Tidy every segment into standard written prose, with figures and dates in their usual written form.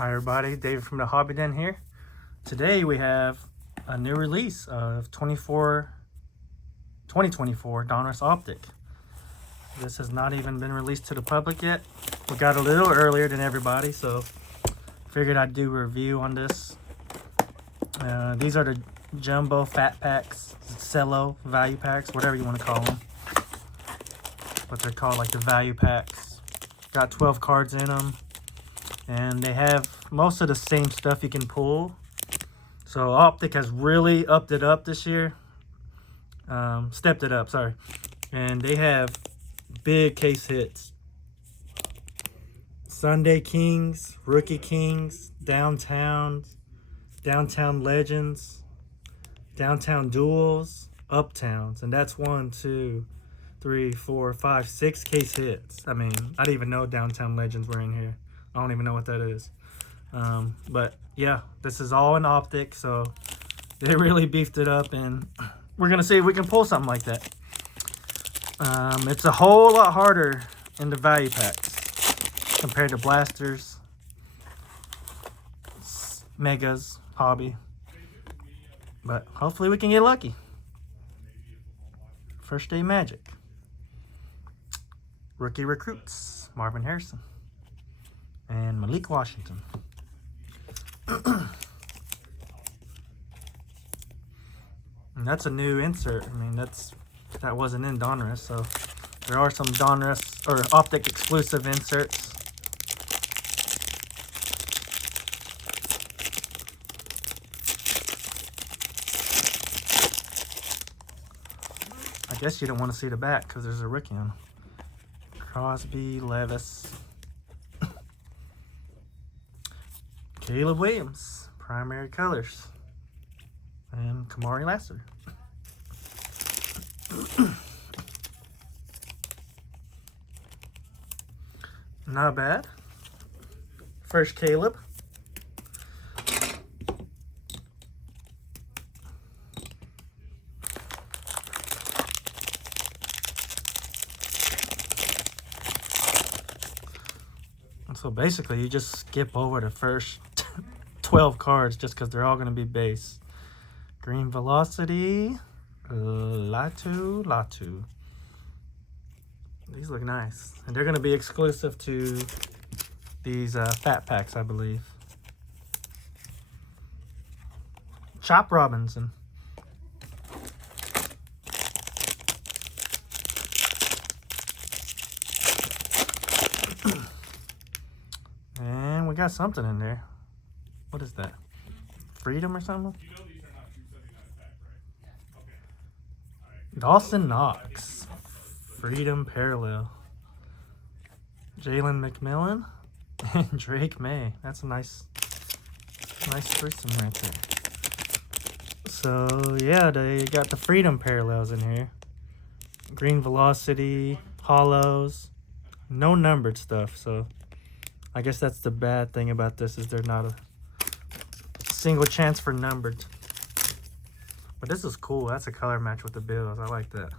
Hi everybody, David from the Hobby Den here. Today we have a new release of 2024 Donruss Optic. This has not even been released to the public yet. We got a little earlier than everybody, so figured I'd do a review on this. These are the jumbo fat packs, cello value packs, whatever you want to call them. But they're called like the value packs. Got 12 cards in them. And they have most of the same stuff you can pull. So Optic has really upped it up this year. Stepped it up, sorry. And they have big case hits. Sunday Kings, Rookie Kings, Downtown Legends, Downtown Duels, Uptowns. And that's 1, 2, 3, 4, 5, 6 case hits. I mean, I didn't even know Downtown Legends were in here. I don't even know what that is. But yeah, this is all in Optic, so they really beefed it up, and we're gonna see if we can pull something like that. It's a whole lot harder in the value packs compared to blasters, megas, hobby, but hopefully we can get lucky. First day magic. Rookie recruits, Marvin Harrison and Malik Washington. And that's a new insert. I mean, that wasn't in Donruss, so there are some Donruss or Optic exclusive inserts. I guess you don't want to see the back because there's a rookie on. Crosby, Levis, Caleb Williams, primary colors, and Kamari Lassiter. Not bad. First Caleb. So basically, you just skip over the first 12 cards just because they're all going to be base. Green Velocity, Latu. These look nice. And they're going to be exclusive to these fat packs, I believe. Chop Robinson. And we got something in there. What is that? Freedom or something? You know these are not 279 pack, right? Okay. All right. Dawson Knox. Freedom Parallel. Jalen McMillan and Drake May. That's a nice threesome right there. So yeah, they got the Freedom Parallels in here. Green Velocity, Hollows, no numbered stuff, so I guess that's the bad thing about this, is they're not a single chance for numbered. But this is cool. That's a color match with the Bills. I like that.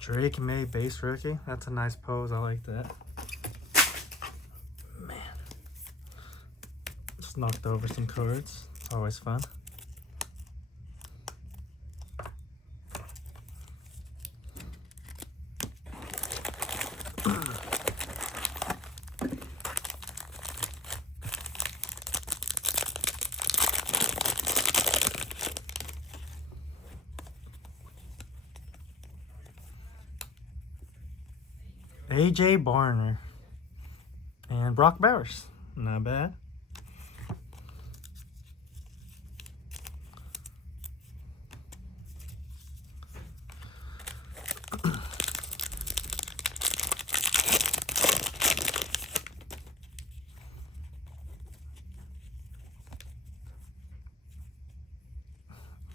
Drake May base rookie. That's a nice pose. I like that. Knocked over some cards. Always fun. AJ Barner and Brock Bowers. Not bad.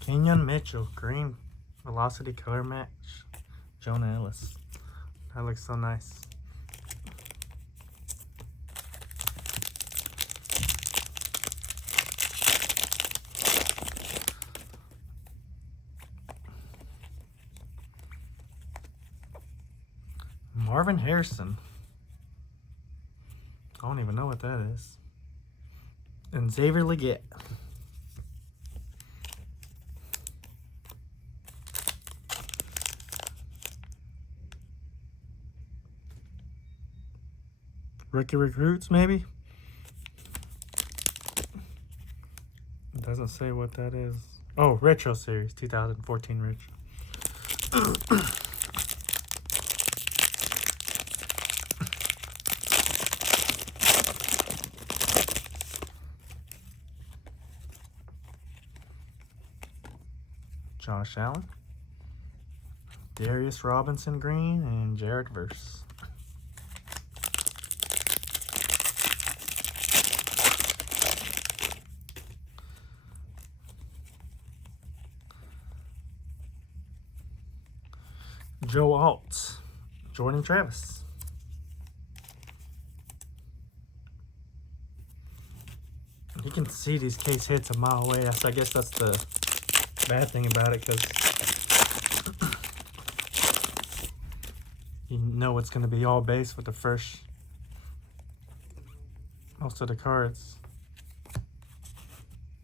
Kenyon Mitchell, green velocity color match. Jonah Ellis. That looks so nice. Marvin Harrison. I don't even know what that is. And Xavier Leggett. Rookie recruits, maybe? It doesn't say what that is. Oh, Retro Series, 2014 Retro. Josh Allen, Darius Robinson Green, and Jared Verse. Joe Alt, Jordan Travis. You can see these case hits a mile away. So I guess that's the bad thing about it, because you know it's going to be all base with the first most of the cards.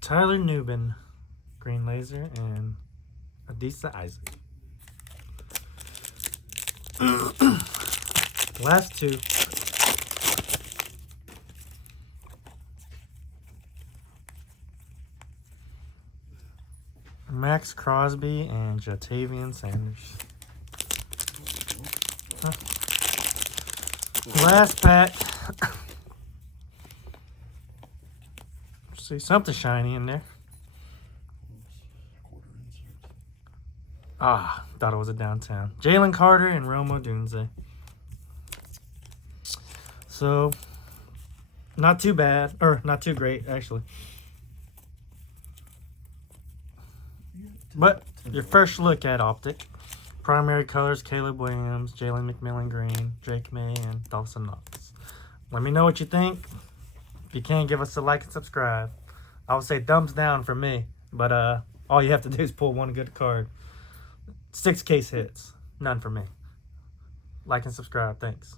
Tyler Newbin, Green Laser, and Adisa Isaac. Last two. Max Crosby and Jatavian Sanders. Last pack. See something shiny in there. Ah, thought it was a downtown. Jalen Carter and Rome Odunze. So, not too bad, or not too great, actually. But your first look at Optic. Primary colors: Caleb Williams, Jalen McMillan Green, Drake May, and Dawson Knox. Let me know what you think. If you can, give us a like and subscribe. I would say thumbs down for me, but all you have to do is pull one good card. 6 case hits, none for me. Like and subscribe. Thanks.